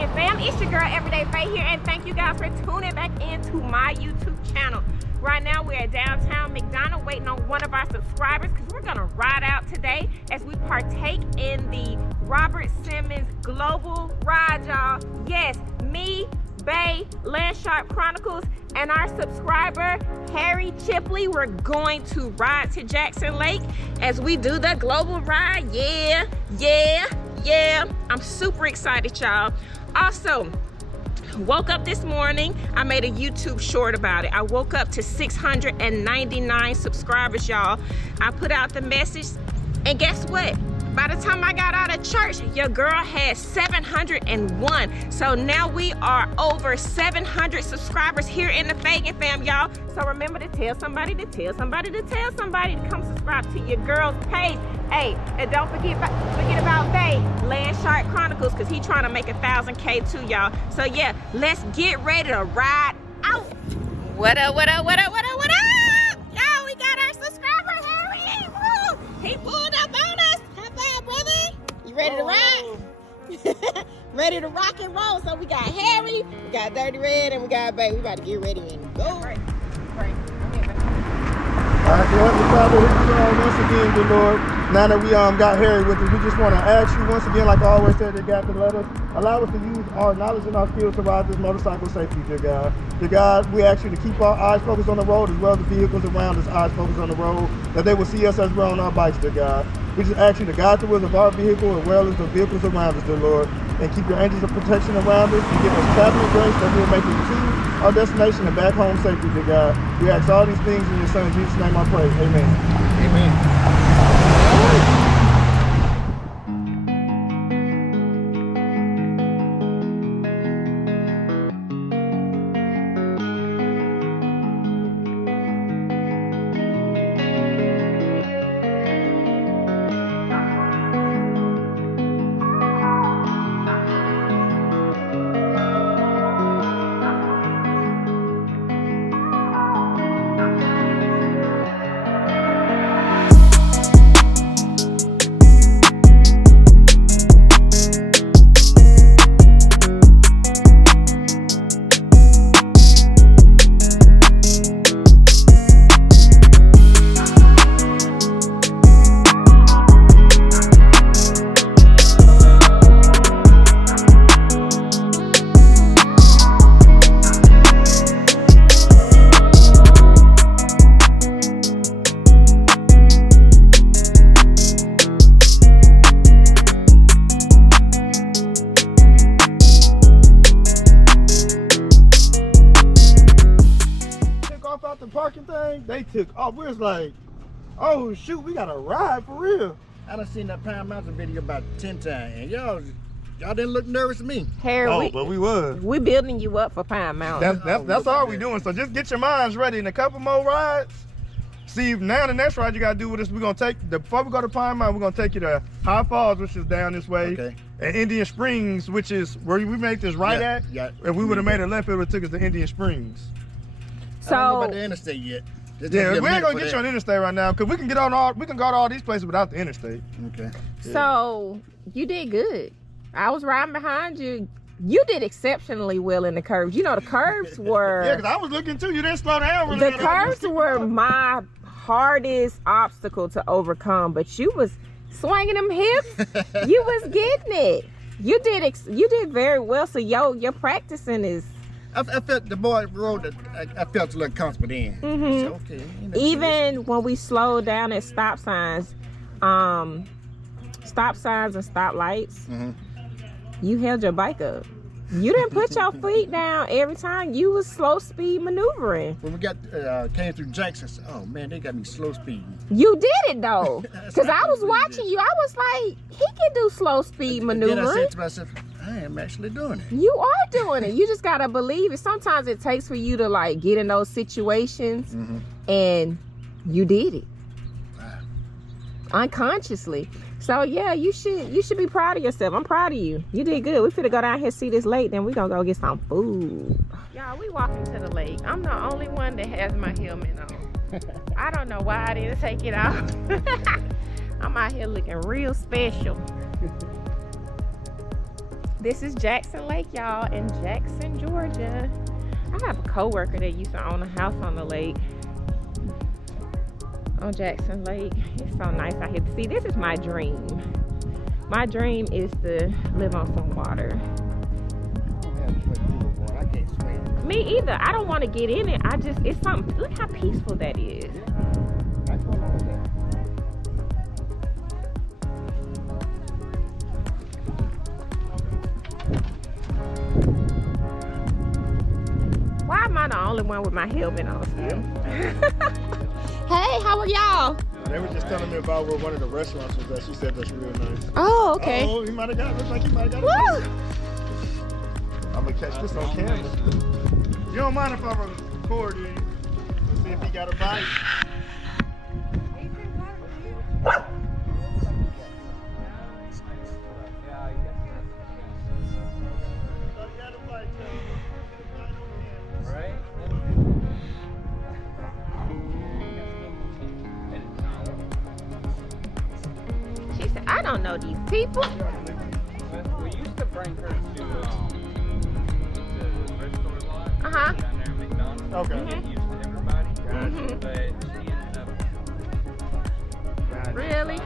LashandaFeagin fam, it's your girl Everyday Faye here, and thank you guys for tuning back into my YouTube channel. Right now we're at downtown McDonald waiting on one of our subscribers because we're gonna ride out today as we partake in the Robert Simmons Global Ride, y'all. Yes, me, Bay, Landshark Chronicles, and our subscriber Harry Chipley, we're going to ride to Jackson Lake as we do the global ride. Yeah, I'm super excited, y'all. Also, woke up this morning, I made a YouTube short about it. I woke up to 699 subscribers, y'all. I put out the message, and guess what? By the time I got out of church, your girl had 701. So now we are over 700 subscribers here in the Feagin fam, y'all. So remember to tell somebody to tell somebody to tell somebody to come subscribe to your girl's page. Hey, and don't forget about Bay, Landshark Chronicles, because he trying to make 1,000K too, y'all. So yeah, let's get ready to ride out. What up? Y'all, we got our subscriber, Harry. Woo! He pulled up on us. Brother, you ready to ride? Ready to rock and roll. So we got Harry, we got Dirty Red, and we got Bay. We about to get ready and go. Right. Alright, Heavenly Father, once again, good Lord, now that we got Harry with us, we just want to ask you once again, like I always said, dear God, to let us allow us to use our knowledge and our skills to ride this motorcycle safely, dear God. Dear God, we ask you to keep our eyes focused on the road as well as the vehicles around us, eyes focused on the road, that they will see us as we're on our bikes, dear God. We just ask you to guide the wheels of our vehicle as well as the vehicles around us, dear Lord, and keep your angels of protection around us and give us traveling grace that we'll make it to our destination and back home safely, dear God. We ask all these things in your son Jesus' name I pray. Amen. Amen. Parking thing, they took off. We was like, oh shoot, we got a ride for real. I done seen that Pine Mountain video about 10 times, and y'all didn't look nervous to me. Harry, but we was. We building you up for Pine Mountain. That's all we doing. So just get your minds ready. In a couple more rides. See, now the next ride you gotta do with us, we're gonna take before we go to Pine Mountain, we're gonna take you to High Falls, which is down this way. Okay. And Indian Springs, which is where we make this right at. Yeah. If we would have made a left, it would have took us to Indian Springs. So, I don't know about the interstate yet. Yeah, we ain't gonna get you on the interstate right now, cause we can go to all these places without the interstate. Okay. Yeah. So you did good. I was riding behind you. You did exceptionally well in the curves. You know, the curves were. Yeah, cause I was looking too. You didn't slow down. Really. The curves were my hardest obstacle to overcome, but you was swinging them hips. You was getting it. You did very well. So your practicing is. I felt the more road that I felt a little comfortable in. Mm-hmm. So, okay. Even when we slowed down at stop signs and stop lights, you held your bike up. You didn't put your feet down every time. You was slow speed maneuvering. When we came through Jackson, I said, oh man, they got me slow speeding. You did it though, because I was watching you. I was like, he can do slow speed maneuvering. Then I said to myself, I am actually doing it. You are doing it. You just gotta believe it. Sometimes it takes for you to like get in those situations, and you did it unconsciously. So yeah, you should be proud of yourself. I'm proud of you. You did good. We finna go down here, see this lake, then we gonna go get some food. Y'all, we walking to the lake. I'm the only one that has my helmet on. I don't know why I didn't take it off. I'm out here looking real special. This is Jackson Lake, y'all, in Jackson, Georgia. I have a coworker that used to own a house on the lake, on Jackson Lake. It's so nice out here. See, this is my dream. My dream is to live on some water. I can't swim. Me either. I don't want to get in it. It's something. Look how peaceful that is. Why am I the only one with my helmet on still? Hey, how are y'all? They were just telling me about where one of the restaurants was at. She said that's real nice. Oh, okay. Oh, he might have got it. Looks like he might have got it. I'm going to catch this on camera. You don't mind if I record you? See if he got a bite. She said, I don't know these people. We used to bring her to the restaurant lot Uh-huh. down there in McDonald's. Okay. Get used to everybody, Mhm. but she ended up Really?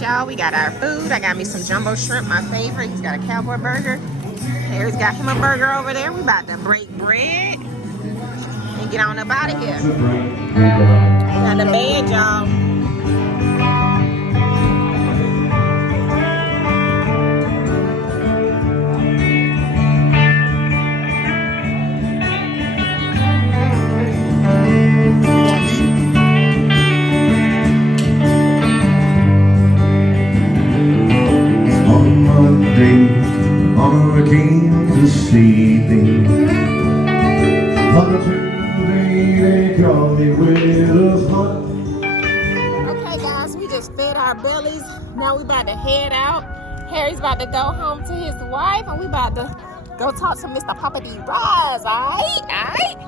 Y'all, we got our food. I got me some jumbo shrimp, my favorite. He's got a cowboy burger. Harry's got him a burger over there. We about to break bread and get on up out of here. Got the bed, y'all. I came to see thee. On a Tuesday they called me with a fun. Okay, guys, we just fed our bellies. Now we about to head out. Harry's about to go home to his wife, and we about to go talk to Mr. Poppa-D Rise. Alright, alright.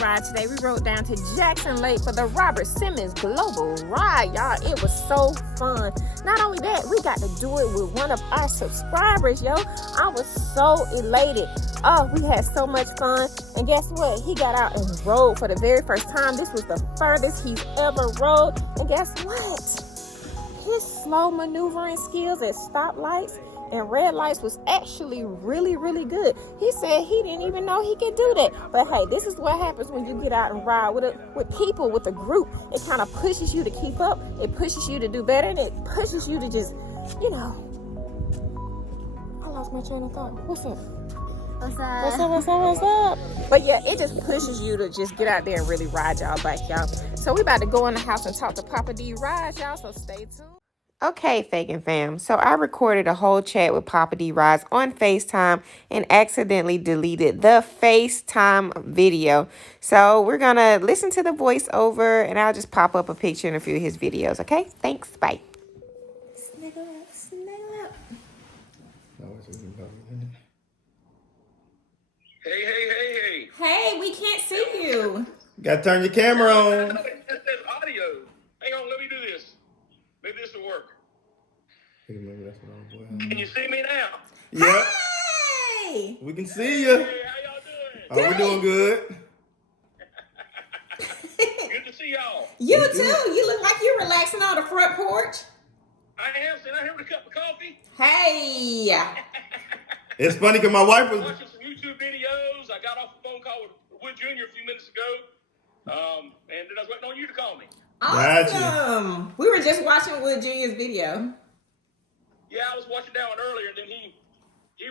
Ride today. We rode down to Jackson Lake for the Simmons Global Ride, y'all. It was so fun. Not only that, we got to do it with one of our subscribers, yo. I was so elated. Oh, we had so much fun. And guess what? He got out and rode for the very first time. This was the furthest he's ever rode. And guess what? His slow maneuvering skills at stoplights and red lights was actually really, really good. He said he didn't even know he could do that. But hey, this is what happens when you get out and ride with people, with a group. It kind of pushes you to keep up. It pushes you to do better, and it pushes you to just, you know. I lost my train of thought. What's up? What's up? What's up, what's up, what's up? But yeah, it just pushes you to just get out there and really ride y'all bike, y'all. So we about to go in the house and talk to Poppa-D Rides, y'all, so stay tuned. Okay, Fagin fam. So I recorded a whole chat with Poppa-D Rides on FaceTime and accidentally deleted the FaceTime video. So we're going to listen to the voiceover and I'll just pop up a picture in a few of his videos, okay? Thanks, bye. Snuggle up, snuggle up. Hey. Hey, we can't see you. Gotta turn your camera on. That says audio. Hang on, let me do this. Maybe this will work. Can you see me now? Yep, Hey! we can see you. Hey, how y'all doing? Oh, we're doing good. Good to see y'all. You too. You look like you're relaxing on the front porch. I am sitting out here with a cup of coffee. Hey! It's funny because my wife was. Watching some YouTube videos. I got off a phone call with Wood Jr. a few minutes ago. And then I was waiting on you to call me. Awesome. We were just watching Wood Jr.'s video. Yeah, I was watching that one earlier, and then he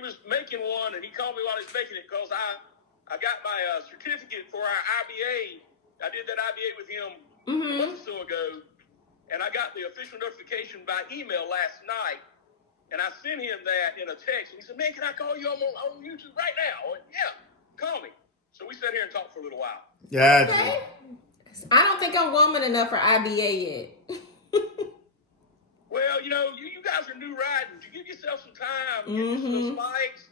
was making one, and he called me while he was making it because I got my certificate for our IBA. I did that IBA with him a month or so ago, and I got the official notification by email last night, and I sent him that in a text, and he said, man, can I call you on YouTube right now? I went, yeah, call me. So we sat here and talked for a little while. Gotcha. Okay. I don't think I'm woman enough for IBA yet. Well, you know, you guys are new riding. You give yourself some time. Get used to those bikes.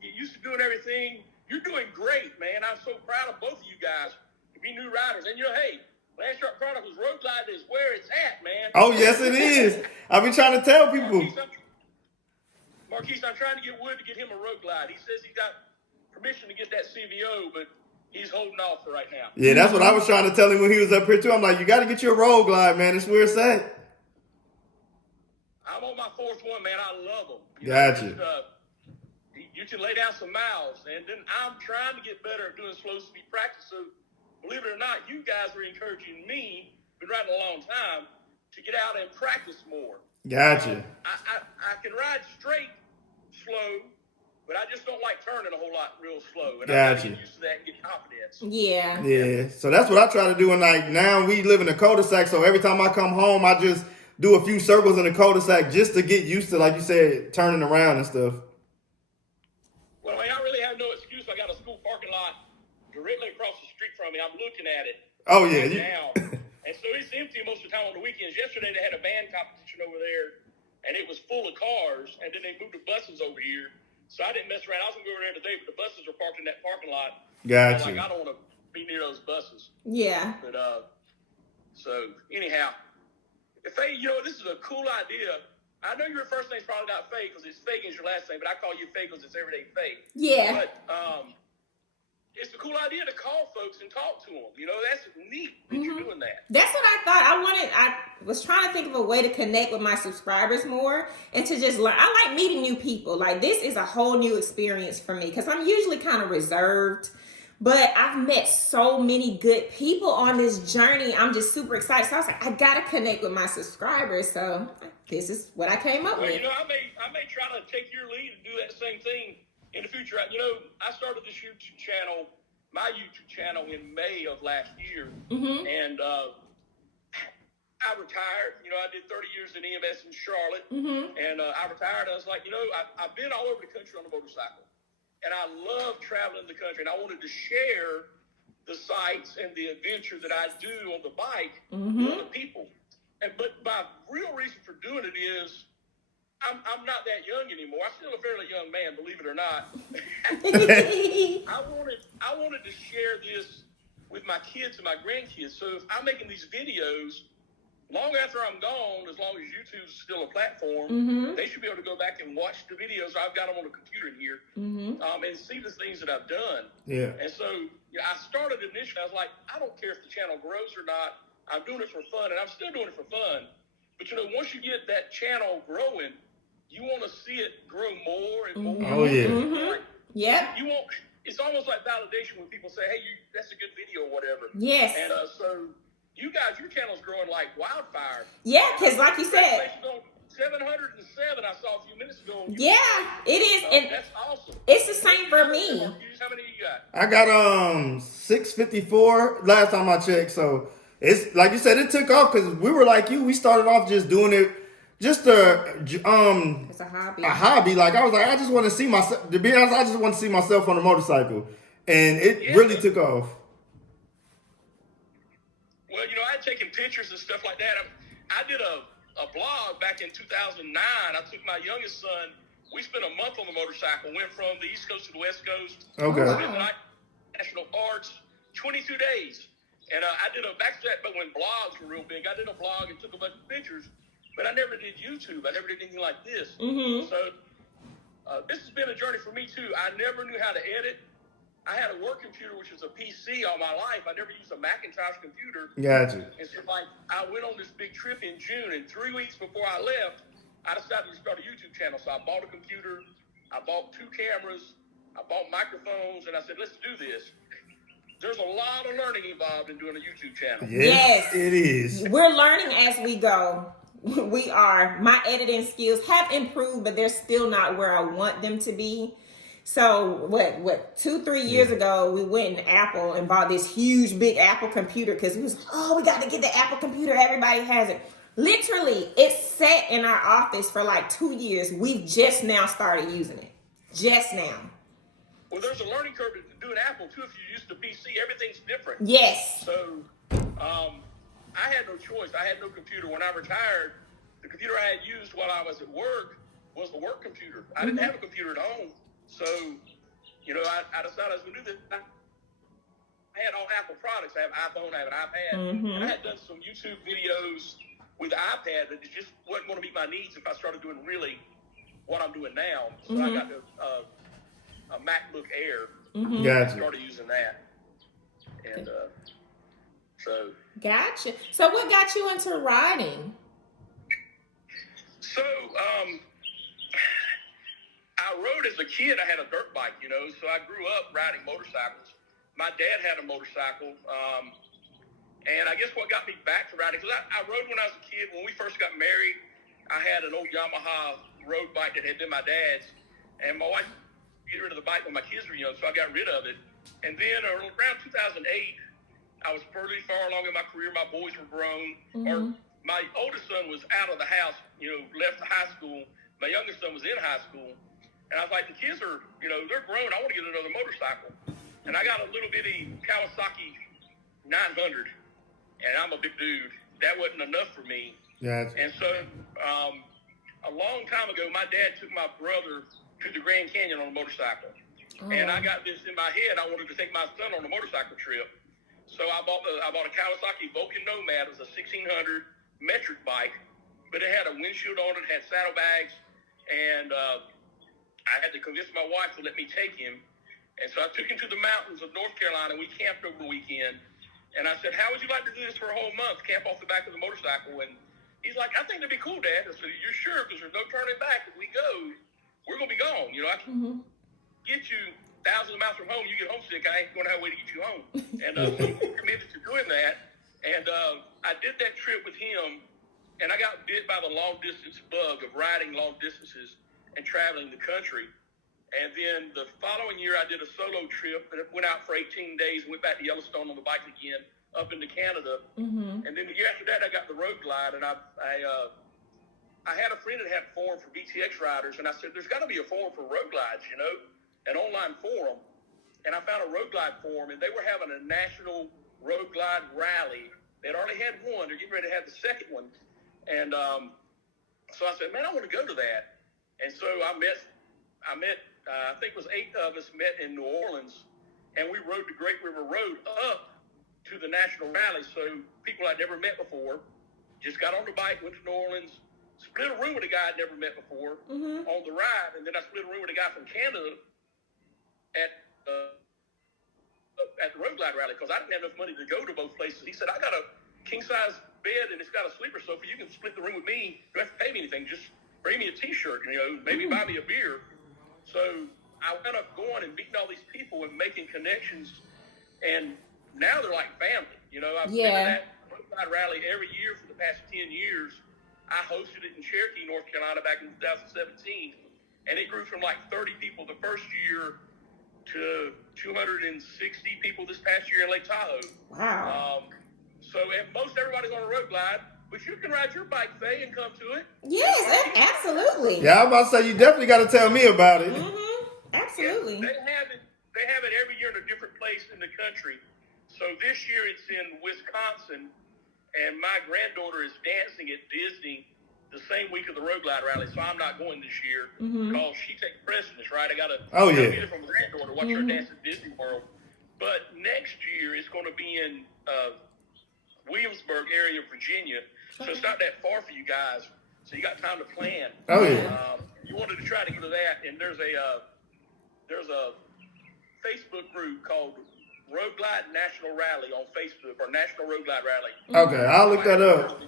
Get used to doing everything. You're doing great, man. I'm so proud of both of you guys to be new riders. And, you know, hey, Last Truck Chronicles Road Glide is where it's at, man. Oh, yes, it is. I've been trying to tell people. Marquise, I'm trying to get Wood to get him a road glide. He says he got permission to get that CVO, but he's holding off for right now. Yeah, that's what I was trying to tell him when he was up here, too. I'm like, you got to get your road glide, man. It's where it's at. I'm on my fourth one, man. I love them. Gotcha. You can lay down some miles, and then I'm trying to get better at doing slow speed practice. So, believe it or not, you guys are encouraging me, been riding a long time, to get out and practice more. Gotcha. I can ride straight slow, but I just don't like turning a whole lot real slow. And Gotcha. I gotta get used to that and get confidence. Yeah. Yeah. So that's what I try to do. And like now we live in a cul-de-sac. So every time I come home, I just do a few circles in the cul-de-sac just to get used to, like you said, turning around and stuff. Well, I mean, I really have no excuse. I got a school parking lot directly across the street from me. I'm looking at it. Oh, yeah. Right now. And so it's empty most of the time on the weekends. Yesterday they had a band competition over there, and it was full of cars. And then they moved the buses over here. So I didn't mess around. I was going to go over there today, but the buses are parked in that parking lot. Gotcha. I'm like, I don't want to be near those buses. Yeah. But, so anyhow, if they, you know, this is a cool idea. I know your first name's probably not Faye because it's Fagin's your last name, but I call you Faye because it's everyday Faye. Yeah. But it's a cool idea to call folks and talk to them. You know, that's neat that you're doing that. That's what I thought. I was trying to think of a way to connect with my subscribers more and to just learn. I like meeting new people. Like, this is a whole new experience for me because I'm usually kind of reserved. But I've met so many good people on this journey. I'm just super excited. So I was like, I got to connect with my subscribers. So this is what I came up with. You know, I may try to take your lead and do that same thing in the future. You know, I started this YouTube channel, my YouTube channel, in May of last year. And I retired. You know, I did 30 years in EMS in Charlotte. And I retired. I was like, you know, I've been all over the country on a motorcycle. And I love traveling the country. And I wanted to share the sights and the adventure that I do on the bike with other people. But my real reason for doing it is I'm not that young anymore. I'm still a fairly young man, believe it or not. I wanted to share this with my kids and my grandkids. So if I'm making these videos, long after I'm gone, as long as YouTube's still a platform, they should be able to go back and watch the videos. I've got them on the computer in here and see the things that I've done. Yeah. And so I started initially, I was like, I don't care if the channel grows or not. I'm doing it for fun, and I'm still doing it for fun. But, you know, once you get that channel growing, you want to see it grow more and more. Oh, yeah. Mm-hmm. Yep. You want. It's almost like validation when people say, "Hey, that's a good video," or whatever. Yes. And so you guys, your channel's growing like wildfire. Yeah, because like you said, 707 I saw a few minutes ago. Yeah, it is. And that's awesome. It's the same for me. How many you got? I got 654 last time I checked. So it's like you said, it took off because we were like you. We started off just doing it, just It's a hobby. a hobby. Like I was like, I just want to see myself. To be honest, I just want to see myself on a motorcycle, and it really took off. Well, you know, I had taken pictures and stuff like that. I did a blog back in 2009. I took my youngest son. We spent a month on the motorcycle. Went from the East Coast to the West Coast. Okay. National Parks, 22 days. And I did back to that, but when blogs were real big, I did a blog and took a bunch of pictures. But I never did YouTube. I never did anything like this. Mm-hmm. So this has been a journey for me, too. I never knew how to edit. I had a work computer, which was a PC all my life. I never used a Macintosh computer. Gotcha. And so, like, I went on this big trip in June, and 3 weeks before I left, I decided to start a YouTube channel. So I bought a computer, I bought 2 cameras, I bought microphones, and I said, let's do this. There's a lot of learning involved in doing a YouTube channel. Yes, it is. We're learning as we go. We are. My editing skills have improved, but they're still not where I want them to be. So what 2-3 years ago, we went in Apple and bought this huge, big Apple computer because it was, we got to get the Apple computer. Everybody has it. Literally, it's sat in our office for like 2 years. We've just now started using it. Just now. Well, there's a learning curve to doing Apple, too. If you use the PC, everything's different. Yes. So I had no choice. I had no computer. When I retired, the computer I had used while I was at work was the work computer. I didn't have a computer at home. So, you know, I decided I was going to do this. I had all Apple products. I have an iPhone, I have an iPad. And I had done some YouTube videos with the iPad, but it just wasn't going to meet my needs if I started doing really what I'm doing now. So I got a MacBook Air. Gotcha. I started using that. And so. Gotcha. So what got you into riding? So, I rode as a kid. I had a dirt bike, you know, so I grew up riding motorcycles. My dad had a motorcycle, and I guess what got me back to riding, because I rode when I was a kid. When we first got married, I had an old Yamaha road bike that had been my dad's, and my wife got rid of the bike when my kids were young, so I got rid of it. And then around 2008, I was fairly far along in my career. My boys were grown, or my oldest son was out of the house, you know, left high school. My youngest son was in high school. And I was like, the kids are, you know, they're grown. I want to get another motorcycle. And I got a little bitty Kawasaki 900. And I'm a big dude. That wasn't enough for me. Gotcha. And so a long time ago, my dad took my brother to the Grand Canyon on a motorcycle. And I got this in my head. I wanted to take my son on a motorcycle trip. So I bought a Kawasaki Vulcan Nomad. It was a 1600 metric bike. But it had a windshield on it, had saddlebags. And I had to convince my wife to let me take him. And so I took him to the mountains of North Carolina. We camped over the weekend. And I said, how would you like to do this for a whole month? Camp off the back of the motorcycle. And he's like, I think that'd be cool, Dad. I said, you're sure? Because there's no turning back. If we go, we're going to be gone. You know, I can get you thousands of miles from home. You get homesick, I ain't going to have a way to get you home. And so we committed to doing that. And I did that trip with him. And I got bit by the long-distance bug of riding long distances and traveling the country. And then the following year, I did a solo trip and went out for 18 days and went back to Yellowstone on the bike again, up into Canada. And then the year after that, I got the road glide. And I had a friend that had a forum for BTX riders. And I said, there's got to be a forum for road glides, you know, an online forum. And I found a road glide forum, and they were having a national road glide rally. They'd already had one. They're getting ready to have the second one. And so I said, man, I want to go to that. And so I met, I think it was 8 of us met in New Orleans, and we rode the Great River Road up to the national rally. So people I'd never met before just got on the bike, went to New Orleans, split a room with a guy I'd never met before on the ride. And then I split a room with a guy from Canada at the road glide rally because I didn't have enough money to go to both places. He said, I got a king size bed and it's got a sleeper sofa. You can split the room with me. You don't have to pay me anything. Just bring me a T-shirt, maybe buy me a beer. So I wound up going and meeting all these people and making connections, and now they're like family. I've been to that roadside rally every year for the past 10 years. I hosted it in Cherokee, North Carolina back in 2017, and it grew from like 30 people the first year to 260 people this past year in Lake Tahoe. Wow. And most everybody's on a road glide, but you can ride your bike, Faye, and come to it. Yes, absolutely. Yeah, I'm about to say, you definitely got to tell me about it. Absolutely. Yeah, they have it every year in a different place in the country. So this year it's in Wisconsin, and my granddaughter is dancing at Disney the same week of the road glide rally, so I'm not going this year because she takes precedence, right? I got to get it from my granddaughter, watch her dance at Disney World. But next year it's going to be in Williamsburg area, Virginia, so it's not that far for you guys. So you got time to plan. Oh yeah. You wanted to try to go to that, and there's a Facebook group called Road Glide National Rally on Facebook, or National Road Glide Rally. Okay, I'll look that up.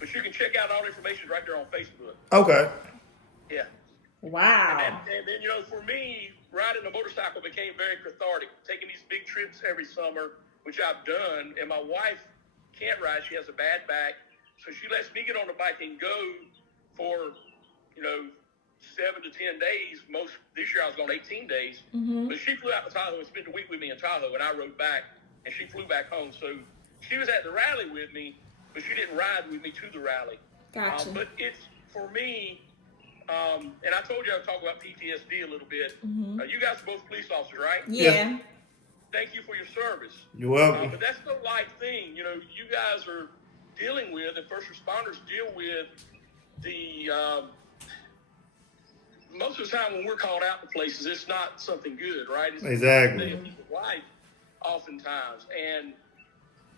But you can check out all the information right there on Facebook. Okay. Yeah. Wow. And then, for me, riding a motorcycle became very cathartic. Taking these big trips every summer, which I've done, and my wife can't ride. She has a bad back. So she lets me get on the bike and go for, 7 to 10 days. This year I was gone 18 days. But she flew out to Tahoe and spent a week with me in Tahoe, and I rode back, and she flew back home. So she was at the rally with me, but she didn't ride with me to the rally. Gotcha. But it's, for me, and I told you I would talk about PTSD a little bit. You guys are both police officers, right? Yeah. Thank you for your service. You're welcome. But that's the light thing. You guys are dealing with, and first responders deal with the, most of the time when we're called out to places, it's not something good, right? It's Exactly. a people's life oftentimes. And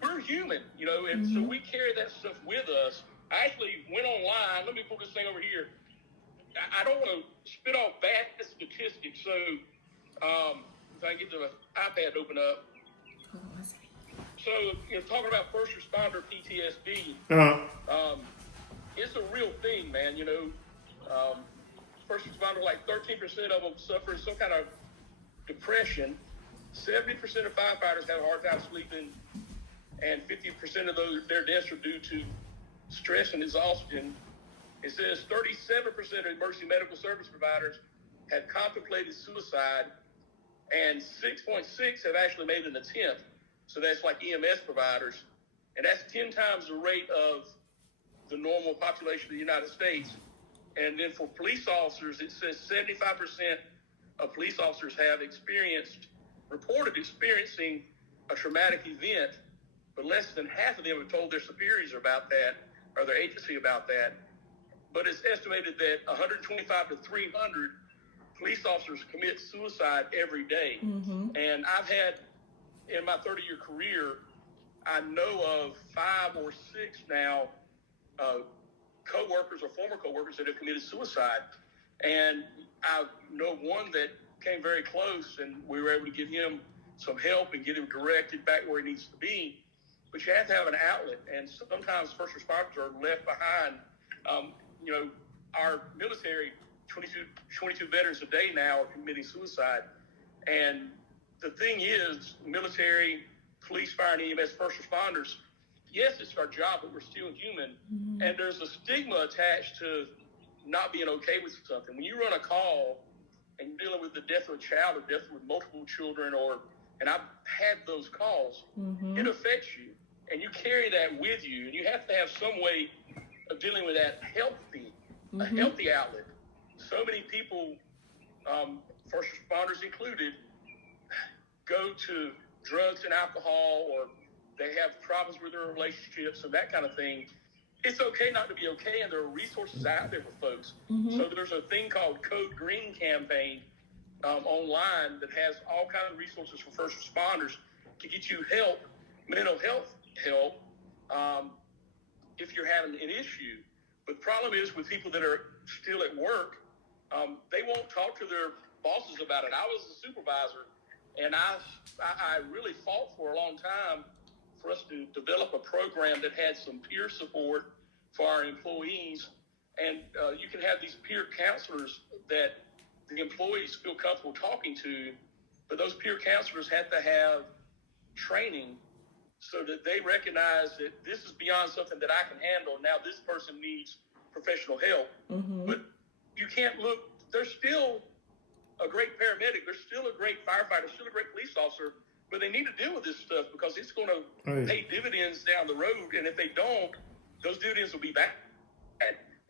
we're human, and so we carry that stuff with us. I actually went online. Let me pull this thing over here. I don't want to spit off bad statistics, so if I get the iPad to open up. So, talking about first responder PTSD, it's a real thing, man. First responder, like 13% of them suffer some kind of depression. 70% of firefighters have a hard time sleeping, and 50% of their deaths are due to stress and exhaustion. It says 37% of emergency medical service providers have contemplated suicide, and 6.6 have actually made an attempt. So that's like EMS providers, and that's 10 times the rate of the normal population of the United States. And then for police officers, it says 75% of police officers have reported experiencing a traumatic event, but less than half of them have told their superiors about that, or their agency about that. But it's estimated that 125 to 300 police officers commit suicide every day. And I've had, in my 30-year career, I know of 5 or 6 now co-workers or former co-workers that have committed suicide. And I know one that came very close, and we were able to give him some help and get him directed back where he needs to be. But you have to have an outlet, and sometimes first responders are left behind. Our military, 22 veterans a day now are committing suicide. And the thing is, military, police, fire, and EMS first responders, yes, it's our job, but we're still human. And there's a stigma attached to not being okay with something. When you run a call and you're dealing with the death of a child or death with multiple children, and I've had those calls, it affects you. And you carry that with you. And you have to have some way of dealing with that a healthy outlet. So many people, first responders included, go to drugs and alcohol, or they have problems with their relationships and that kind of thing. It's okay not to be okay, and there are resources out there for folks. So there's a thing called Code Green campaign online that has all kinds of resources for first responders to get you help, mental health help, if you're having an issue. But the problem is with people that are still at work, they won't talk to their bosses about it. I was a supervisor, and I really fought for a long time for us to develop a program that had some peer support for our employees And you can have these peer counselors that the employees feel comfortable talking to, but those peer counselors have to have training so that they recognize that this is beyond something that I can handle. Now this person needs professional help. But you can't look, there's still a great paramedic, there's still a great firefighter, there's still a great police officer, but they need to deal with this stuff because it's going to pay dividends down the road. And if they don't, those dividends will be back.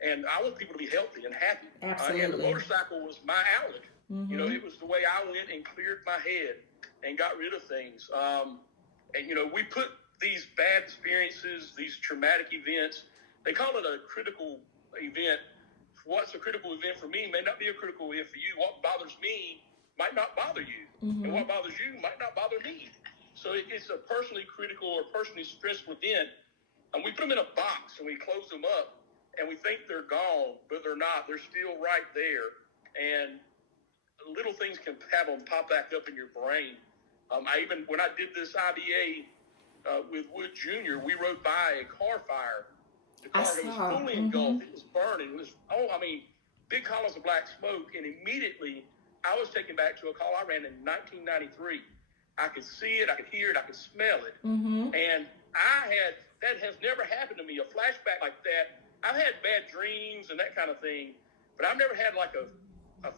And I want people to be healthy and happy. Absolutely. And the motorcycle was my outlet. You know, it was the way I went and cleared my head and got rid of things. And, you know, we put these bad experiences, these traumatic events, they call it a critical event. What's a critical event for me may not be a critical event for you. What bothers me might not bother you. And what bothers you might not bother me. So it's a personally critical or personally stressful event. And we put them in a box and we close them up and we think they're gone, but they're not. They're still right there. And little things can have them pop back up in your brain. When I did this IBA with Wood Jr., we rode by a car fire. The car was fully engulfed. It was burning. It was, big columns of black smoke. And immediately, I was taken back to a call I ran in 1993. I could see it, I could hear it, I could smell it. And that has never happened to me, a flashback like that. I've had bad dreams and that kind of thing, but I've never had like a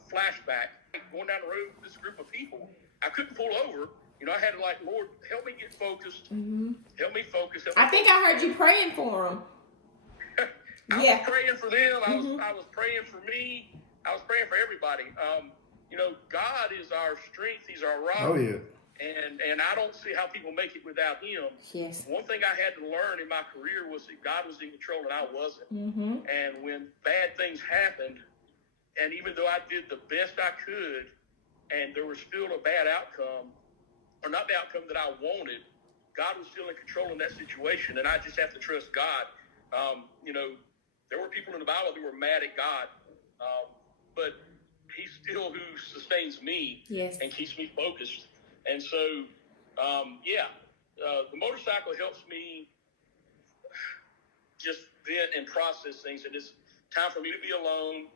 flashback going down the road with this group of people. I couldn't pull over. You know, I had to like, Lord, help me get focused. Help me focus. I think I heard you praying for them. I was praying for them. I was praying for me. I was praying for everybody. You know, God is our strength. He's our rock. Oh, yeah. And I don't see how people make it without him. Yes. One thing I had to learn in my career was that God was in control and I wasn't. And when bad things happened, and even though I did the best I could, and there was still a bad outcome, or not the outcome that I wanted, God was still in control in that situation, and I just have to trust God. You know, there were people in the Bible that were mad at God, but he's still who sustains me and keeps me focused. And so, the motorcycle helps me just vent and process things. And it's time for me to be alone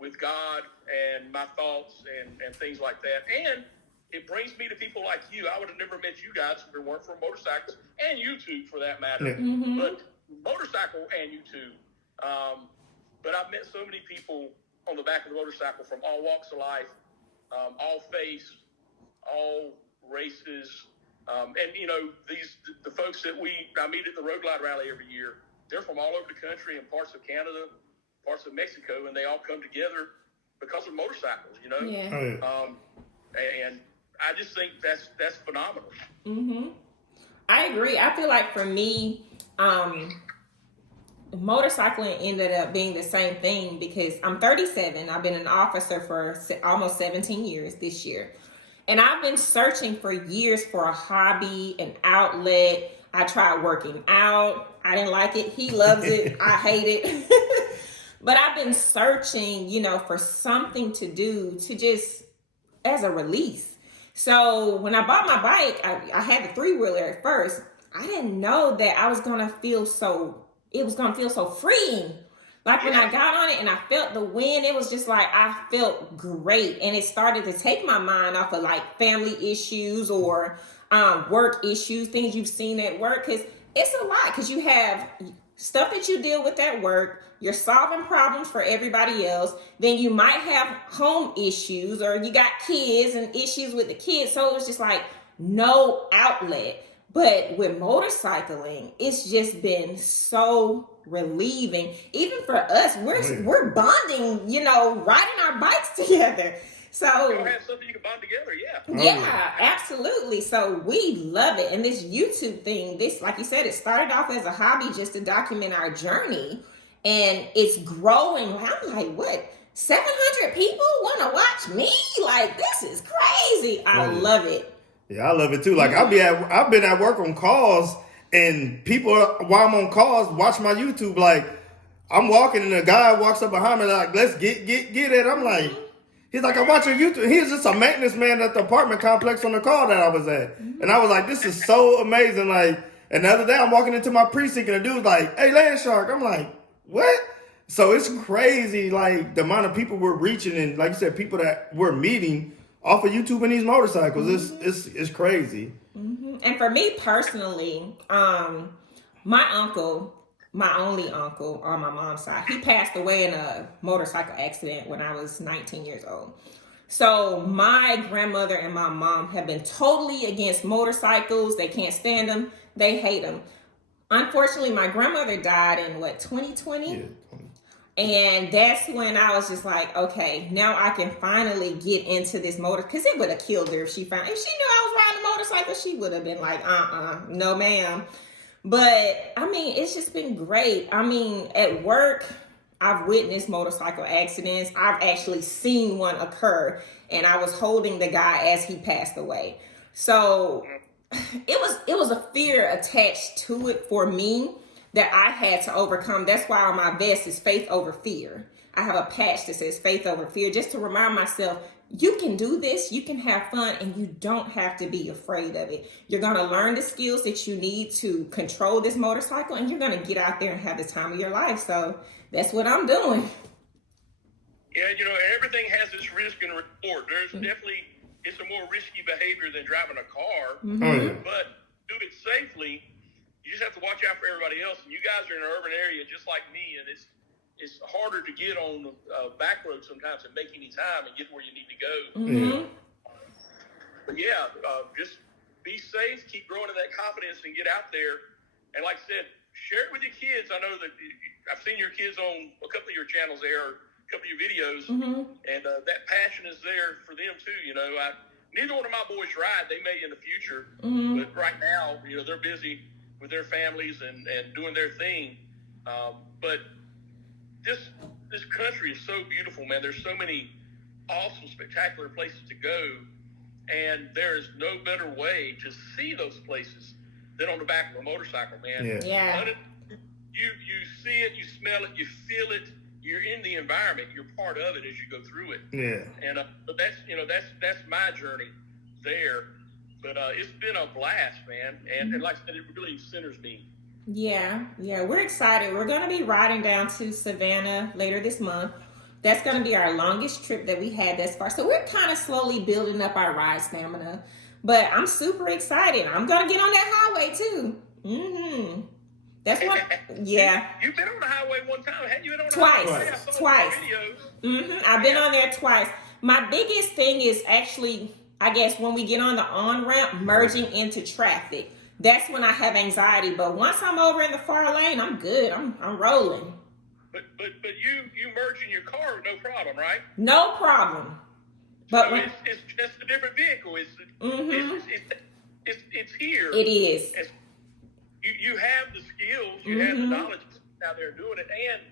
with God and my thoughts and things like that. And it brings me to people like you. I would have never met you guys if it weren't for motorcycles and YouTube for that matter. But motorcycle and YouTube. But I've met so many people on the back of the motorcycle from all walks of life, all faiths, all races, and you know the folks that I meet at the Road Glide Rally every year. They're from all over the country and parts of Canada, parts of Mexico, and they all come together because of motorcycles. You know, and I just think that's phenomenal. I agree. I feel like for me, motorcycling ended up being the same thing because I'm 37. I've been an officer for almost 17 years this year. And I've been searching for years for a hobby, an outlet. I tried working out. I didn't like it. He loves it. I hate it. But I've been searching, you know, for something to do to just as a release. So when I bought my bike, I had the 3-wheeler at first. I didn't know that I was going to feel it was going to feel so freeing. Like when I got on it and I felt the wind, it was just like, I felt great. And it started to take my mind off of like family issues or work issues, things you've seen at work. Cause it's a lot. Cause you have stuff that you deal with at work. You're solving problems for everybody else. Then you might have home issues or you got kids and issues with the kids. So it was just like no outlet. But with motorcycling, it's just been so relieving. Even for us, we're bonding, you know, riding our bikes together. So you have something you can bond together, absolutely. So we love it. And this YouTube thing, like you said, it started off as a hobby just to document our journey. And it's growing. I'm like, what? 700 people want to watch me? Like, this is crazy. I love it. Yeah, I love it too. Like I've been at work on calls and people while I'm on calls watch my YouTube. Like I'm walking and a guy walks up behind me like, let's get it. I'm like, he's like, I watch your YouTube. He's just a maintenance man at the apartment complex on the call that I was at. And I was like, this is so amazing. Like, and the other day I'm walking into my precinct and the dude's like, hey, Land Shark. I'm like, what? So it's crazy, like the amount of people we're reaching, and like you said, people that we're meeting off of YouTube and these motorcycles. It's crazy. And for me personally, my uncle, my only uncle on my mom's side, he passed away in a motorcycle accident when I was 19 years old. So my grandmother and my mom have been totally against motorcycles. They can't stand them. They hate them. Unfortunately, my grandmother died in 2020? Yeah. And that's when I was just like, okay, now I can finally get into this motor, because it would have killed her if she knew I was riding a motorcycle. She would have been like, no ma'am. But I mean, it's just been great. I mean, at work, I've witnessed motorcycle accidents. I've actually seen one occur, and I was holding the guy as he passed away. So it was a fear attached to it for me that I had to overcome. That's why on my vest is faith over fear. I have a patch that says faith over fear, just to remind myself, you can do this, you can have fun, and you don't have to be afraid of it. You're going to learn the skills that you need to control this motorcycle, and you're going to get out there and have the time of your life. So that's what I'm doing. Yeah, everything has its risk and reward. There's definitely, it's a more risky behavior than driving a car, but do it safely. You just have to watch out for everybody else. And you guys are in an urban area just like me, and it's harder to get on the back road sometimes and make any time and get where you need to go. But yeah, just be safe, keep growing in that confidence, and get out there. And like I said, share it with your kids. I know that I've seen your kids on a couple of your channels there, a couple of your videos, and that passion is there for them too. Neither one of my boys ride. They may in the future, but right now, they're busy with their families and doing their thing. But this country is so beautiful, man. There's so many awesome, spectacular places to go, and there is no better way to see those places than on the back of a motorcycle, man. Yeah. You see it, you smell it, you feel it. You're in the environment. You're part of it as you go through it. Yeah. And but that's my journey there. But it's been a blast, man. And like I said, it really centers me. Yeah, we're excited. We're going to be riding down to Savannah later this month. That's going to be our longest trip that we had thus far. So we're kind of slowly building up our ride stamina. But I'm super excited. I'm going to get on that highway too. That's what, yeah. You've been on the highway one time, hadn't you? Been on the highway? Twice. I've been on there twice. My biggest thing is actually, I guess, when we get on the on-ramp, merging into traffic. That's when I have anxiety. But once I'm over in the far lane, I'm good. I'm rolling. But you merge in your car, no problem, right? No problem. But so it's just a different vehicle. It's here. It is. You have the skills, you have the knowledge out there doing it. And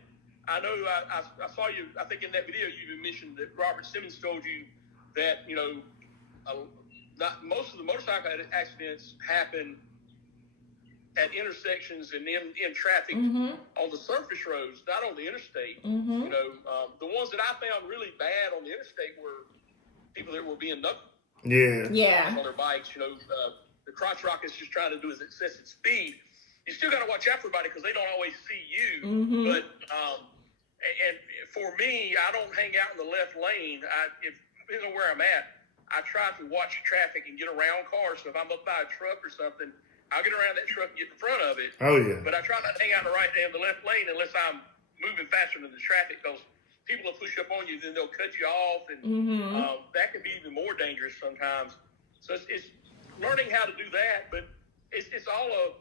I know I saw you, I think in that video you even mentioned that Robert Simmons told you that, most of the motorcycle accidents happen at intersections and in traffic on the surface roads, not on the interstate. The ones that I found really bad on the interstate were people that were being knuckled. Yeah. On their bikes, the crotch rocket's just trying to do his excessive speed. You still got to watch out for everybody because they don't always see you. But and for me, I don't hang out in the left lane. Depending on where I'm at, I try to watch traffic and get around cars. So if I'm up by a truck or something, I'll get around that truck and get in front of it. Oh yeah. But I try not to hang out in the right and the left lane unless I'm moving faster than the traffic, because people will push up on you, then they'll cut you off, and that can be even more dangerous sometimes. So it's learning how to do that, but it's all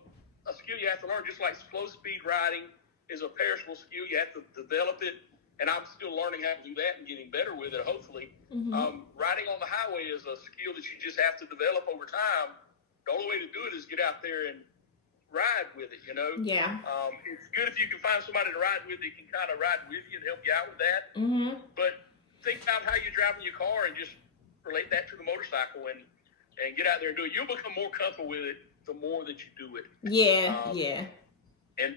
a skill you have to learn. Just like slow speed riding is a perishable skill, you have to develop it, and I'm still learning how to do that and getting better with it, hopefully. Riding on the highway is a skill that you just have to develop over time. The only way to do it is get out there and ride with it, Yeah. It's good if you can find somebody to ride with that can kind of ride with you and help you out with that. But think about how you're driving your car and just relate that to the motorcycle and get out there and do it. You'll become more comfortable with it the more that you do it. Yeah. And,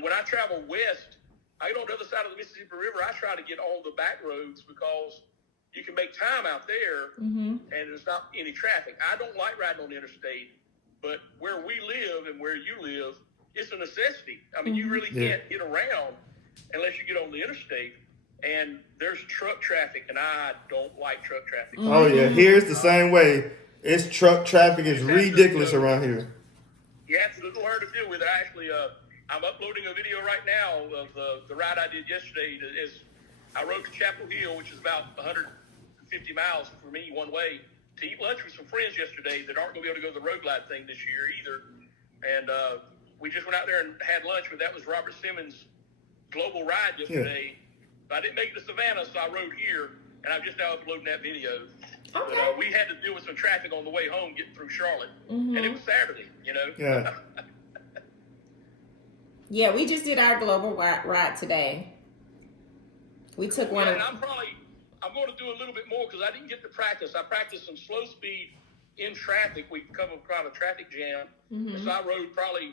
when I travel west, I go on the other side of the Mississippi River. I try to get on the back roads because you can make time out there and there's not any traffic. I don't like riding on the interstate, but where we live and where you live, it's a necessity. I mean, you really can't get around. unless you get on the interstate. And there's truck traffic, and I don't like truck traffic. Oh yeah, here's the same way. It's truck traffic is ridiculous around here. You have to learn to deal with it. I'm uploading a video right now of the ride I did yesterday. I rode to Chapel Hill, which is about 150 miles for me one way, to eat lunch with some friends yesterday that aren't going to be able to go to the road glide thing this year either. And we just went out there and had lunch, but that was Robert Simmons' global ride yesterday. Yeah. I didn't make it to Savannah, so I rode here, and I'm just now uploading that video. Okay. But, we had to deal with some traffic on the way home getting through Charlotte, and it was Saturday, you know. Yeah. Yeah, we just did our global ride today. We took one. And I'm going to do a little bit more because I didn't get to practice. I practiced some slow speed in traffic. We covered kind of a traffic jam, and so I rode probably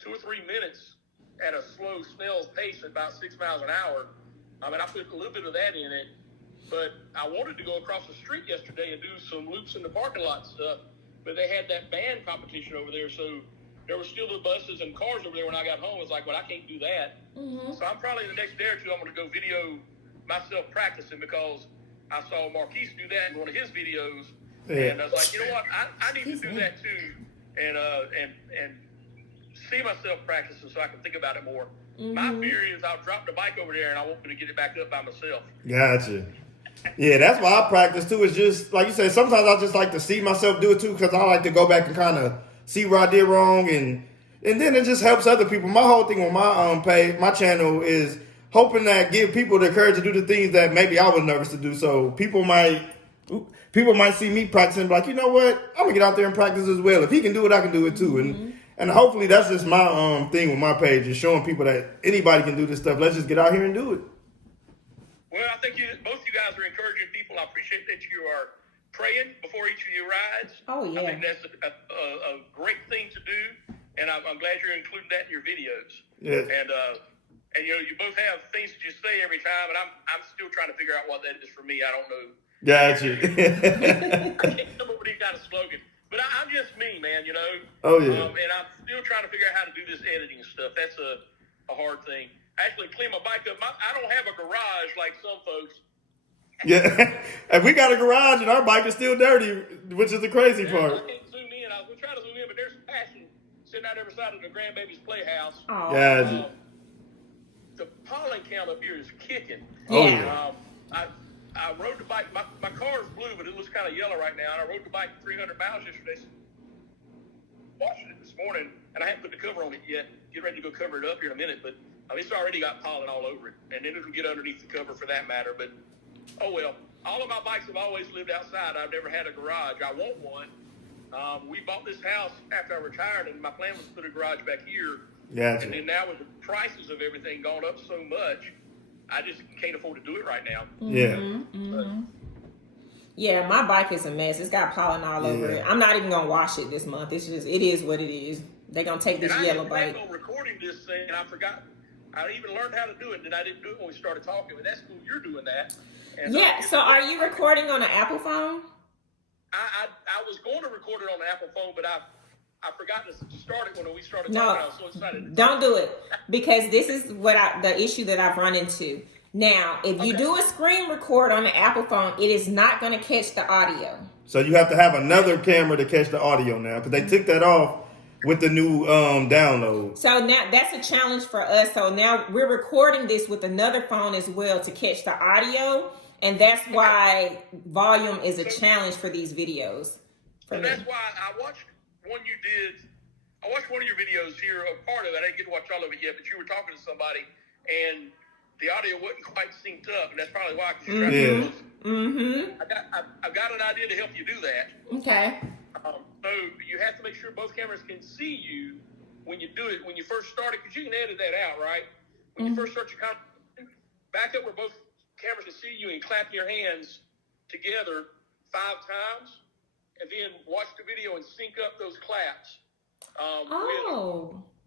2 or 3 minutes at a slow snail's pace at about 6 miles an hour. I mean, I put a little bit of that in it, but I wanted to go across the street yesterday and do some loops in the parking lot stuff, but they had that band competition over there, so there were still the buses and cars over there when I got home. I was like, well, I can't do that. So I'm probably the next day or two, I'm going to go video myself practicing because I saw Marquise do that in one of his videos, and I was like, you know what, I need to do that too, and see myself practicing so I can think about it more. My fear is I'll drop the bike over there and I won't be able to get it back up by myself. Gotcha. Yeah, that's why I practice too. It's just, like you said, sometimes I just like to see myself do it too because I like to go back and kind of see where I did wrong and then it just helps other people. My whole thing on my page, my channel is hoping that give people the courage to do the things that maybe I was nervous to do. So people might see me practicing and be like, you know what? I'm going to get out there and practice as well. If he can do it, I can do it too. And hopefully that's just my thing with my page, is showing people that anybody can do this stuff. Let's just get out here and do it. Well, I think both you guys are encouraging people. I appreciate that you are praying before each of your rides. Oh, yeah. I think that's a great thing to do, and I'm glad you're including that in your videos. Yeah. And you know, you both have things that you say every time, and I'm still trying to figure out what that is for me. I don't know. Gotcha. I can't come up with any kind of slogan. But I'm just me, man, you know. Oh, yeah. And I'm still trying to figure out how to do this editing stuff. That's a hard thing. Actually, clean my bike up. I don't have a garage like some folks. Yeah. And we got a garage and our bike is still dirty, which is the crazy part. I can't zoom in. I was trying to zoom in, but there's passion sitting out every side of the grandbaby's playhouse. Gotcha. The pollen count up here is kicking. Yeah. I rode the bike. My car is blue, but it looks kind of yellow right now. And I rode the bike 300 miles yesterday. Watching it this morning, and I haven't put the cover on it yet. Get ready to go cover it up here in a minute, but it's already got pollen all over it, and then it'll get underneath the cover for that matter. But oh well. All of my bikes have always lived outside. I've never had a garage. I want one. We bought this house after I retired, and my plan was to put a garage back here. Gotcha. And then now with the prices of everything gone up so much, I just can't afford to do it right now. Yeah, my bike is a mess. It's got pollen all over it. I'm not even gonna wash it this month. It is what it is. They're gonna take this yellow bike. I was recording this thing, and I forgot. I even learned how to do it, and I didn't do it when we started talking. But that's cool. You're doing that. And yeah. So are you recording on an Apple phone? I was going to record it on an Apple phone, but I forgot to start it when we started talking. I was so excited. Don't do it, because this is the issue that I've run into. Now, if you do a screen record on the Apple phone, it is not going to catch the audio. So you have to have another camera to catch the audio now, because they took that off with the new download. So now that's a challenge for us. So now we're recording this with another phone as well to catch the audio. And that's why volume is a challenge for these videos. So that's why I watched one you did. I watched one of your videos here, a part of it. I didn't get to watch all of it yet, but you were talking to somebody, and the audio wasn't quite synced up, and that's probably why. I've got an idea to help you do that. Okay. So you have to make sure both cameras can see you when you do it, when you first start it, because you can edit that out, right? When you first start your content, back up where both cameras can see you and clap your hands together 5 times, and then watch the video and sync up those claps.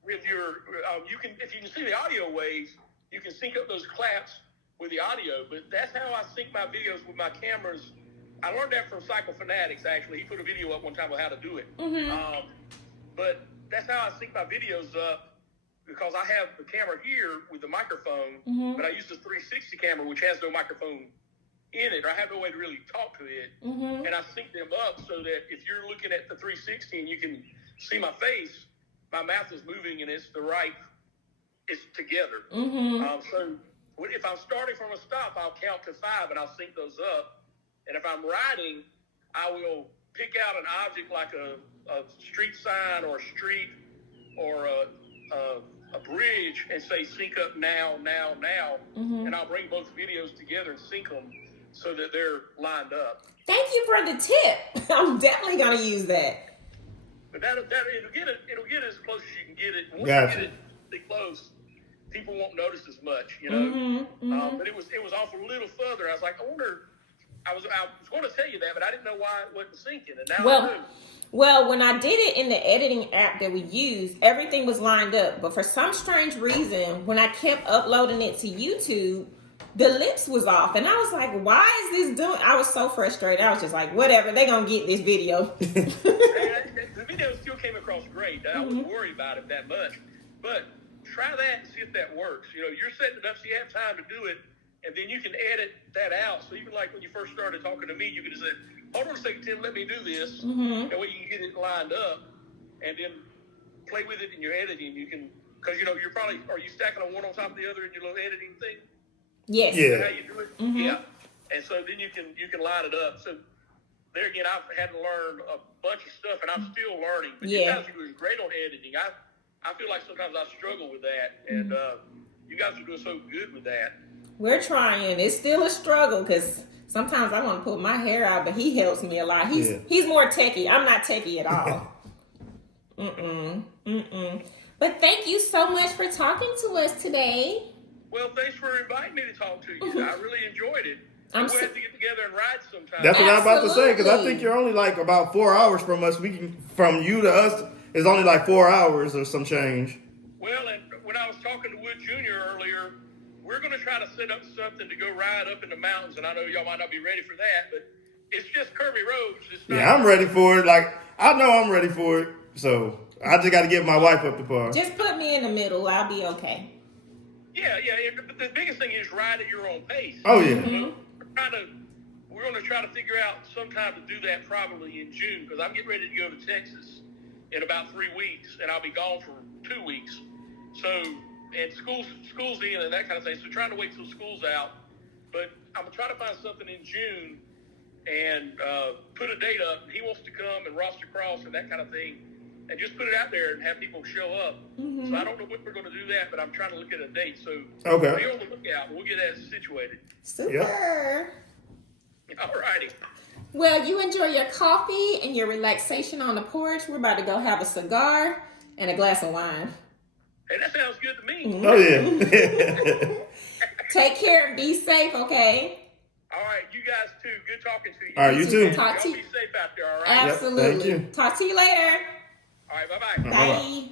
With your, you can, if you can see the audio waves, you can sync up those claps with the audio. But that's how I sync my videos with my cameras. I learned that from Cycle Fanatics, actually. He put a video up one time on how to do it. But that's how I sync my videos up. because I have the camera here with the microphone, but I use the 360 camera, which has no microphone in it, or I have no way to really talk to it. And I sync them up so that if you're looking at the 360 and you can see my face, my mouth is moving and it's together. So if I'm starting from a stop, I'll count to 5 and I'll sync those up. And if I'm riding, I will pick out an object like a street sign or a street or a bridge and say sync up now, and I'll bring both videos together and sync them so that they're lined up. Thank you for the tip. I'm definitely gonna use that. But it'll get it as close as you can get it. Once Gotcha. you get it close, people won't notice as much, you know. But it was off a little further. I was like, I wonder. I was going to tell you that, but I didn't know why it wasn't syncing, and now I do. Well, when I did it in the editing app that we use, everything was lined up. But for some strange reason, when I kept uploading it to YouTube, the lips was off. And I was like, why is this doing? I was so frustrated. I was just like, whatever, they're going to get this video. The video still came across great. I wasn't worried about it that much. But try that and see if that works. You know, you're setting it up so you have time to do it, and then you can edit that out. So even like when you first started talking to me, you could have said, hold on a second, Tim, let me do this. That way you can get it lined up and then play with it in your editing. You can, because, you know, are you stacking one on top of the other in your little editing thing? Yes. Is that how you do it? Yeah. And so then you can line it up. So there again, I've had to learn a bunch of stuff, and I'm still learning. But you guys are doing great on editing. I feel like sometimes I struggle with that, and you guys are doing so good with that. We're trying. It's still a struggle because sometimes I want to pull my hair out, but he helps me a lot. He's more techie. I'm not techie at all. But thank you so much for talking to us today. Well, thanks for inviting me to talk to you. I really enjoyed it. We'll have to get together and ride sometime. That's what I'm about to say, because I think you're only like about 4 hours from us. From you to us is only like 4 hours or some change. Well, and when I was talking to Wood Jr. earlier, we're going to try to set up something to go ride up in the mountains, and I know y'all might not be ready for that, but it's just curvy roads. It's not I'm ready for it. Like, I know I'm ready for it, so I just got to get my wife up to par. Just put me in the middle. I'll be okay. Yeah. But the biggest thing is ride at your own pace. Oh, yeah. So we're going to try to figure out sometime to do that probably in June, because I'm getting ready to go to Texas in about 3 weeks, and I'll be gone for 2 weeks. So, and school's in and that kind of thing. So trying to wait till school's out. But I'm going to try to find something in June and put a date up. He wants to come and roster cross and that kind of thing, and just put it out there and have people show up. So I don't know when we're going to do that, but I'm trying to look at a date. So be on the lookout. We'll get that situated. Super. All righty. Well, you enjoy your coffee and your relaxation on the porch. We're about to go have a cigar and a glass of wine. Hey, that sounds good to me. Oh, yeah. Take care and be safe, okay? All right, you guys too. Good talking to you. All right, you too. Talk to Y'all you. be safe out there, all right? Absolutely. Thank you. Talk to you later. All right, bye-bye. Bye.